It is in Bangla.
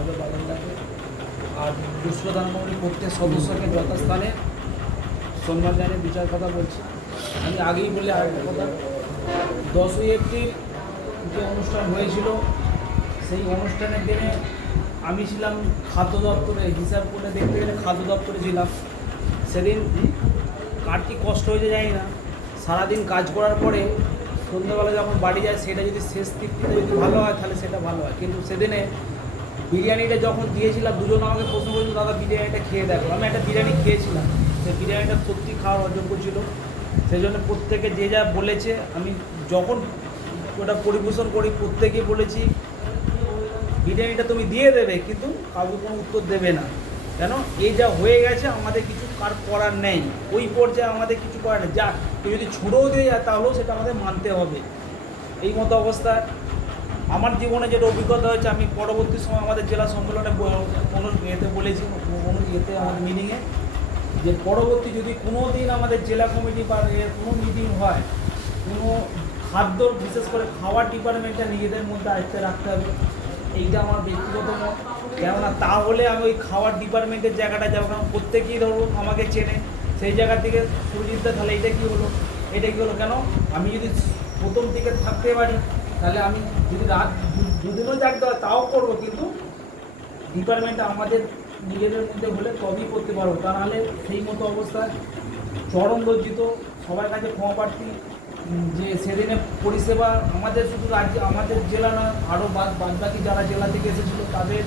সহজে ভালো লাগে। আর দুঃপ্রধান কমিটির প্রত্যেক সদস্যকে যথাস্থানে সম্মান জানিয়ে বিচার কথা বলছি। আমি আগেই বলি আরেকটা কথা, 10ই এপ্রিল যে অনুষ্ঠান হয়েছিল সেই অনুষ্ঠানের দিনে আমি ছিলাম খাদ্য দপ্তরে, হিসাব করে দেখতে গেলে খাদ্য দপ্তরে ছিলাম। সেদিন কার কী কষ্ট হয়েছে জানি না, সারাদিন কাজ করার পরে সন্ধ্যাবেলা যখন বাড়ি যায় সেটা যদি শেষ তৃপ্তিতে যদি ভালো হয় তাহলে সেটা ভালো হয়। কিন্তু সেদিনে বিরিয়ানিটা যখন দিয়েছিলাম, দুজন আমাকে প্রশ্ন করেছিল, দাদা বিরিয়ানিটা খেয়ে দেখো। আমি একটা বিরিয়ানি খেয়েছিলাম, সেই বিরিয়ানিটা সত্যি খাওয়ার অযোগ্য ছিল। সেই জন্য প্রত্যেকে যে যা বলেছে, আমি যখন ওটা পরিবেশন করি প্রত্যেকেই বলেছি বিরিয়ানিটা তুমি দিয়ে দেবে, কিন্তু কাউকে কোনো উত্তর দেবে না। কেন, এই যা হয়ে গেছে আমাদের কিছু করার নেই, ওই পর্যায়ে আমাদের কিছু করার নেই। যা কেউ যদি ছুঁড়েও দিয়ে যায় তাহলেও সেটা আমাদের মানতে হবে। এই মতো অবস্থায় আমার জীবনে যেটা অভিজ্ঞতা হয়েছে, আমি পরবর্তী সময় আমাদের জেলা সম্মেলনে কোনো ইয়েতে বলেছি, কোনো ইয়েতে আমাদের মিটিংয়ে, যে পরবর্তী যদি কোনো দিন আমাদের জেলা কমিটি বা এর কোনো মিটিং হয়, কোনো খাদ্য বিশেষ করে খাওয়ার ডিপার্টমেন্টটা নিজেদের মধ্যে আয়ত্তে রাখতে হবে। এইটা আমার ব্যক্তিগত মত। কেননা তাহলে আমি ওই খাওয়ার ডিপার্টমেন্টের জায়গাটা যাবো, কারণ প্রত্যেকেই ধরুন আমাকে চেনে, সেই জায়গা থেকে সুরজিৎদা তাহলে এটা কী হলো, এটা কী হলো। কেন, আমি যদি প্রথম থেকে থাকতে পারি তাহলে আমি যদি রাত দুদিনও জাগতে হয় তাও করবো, কিন্তু ডিপার্টমেন্টটা আমাদের নিজেদের মধ্যে হলে তবেই করতে পারবো। তা নাহলে সেই মতো অবস্থায় চরম লজ্জিত, সবার কাছে ক্ষমা প্রার্থী যে সেদিনে পরিষেবা আমাদের শুধু রাজ্যে, আমাদের জেলা নয়, আরও বাদবাকি যারা জেলা থেকে এসেছিলো তাদের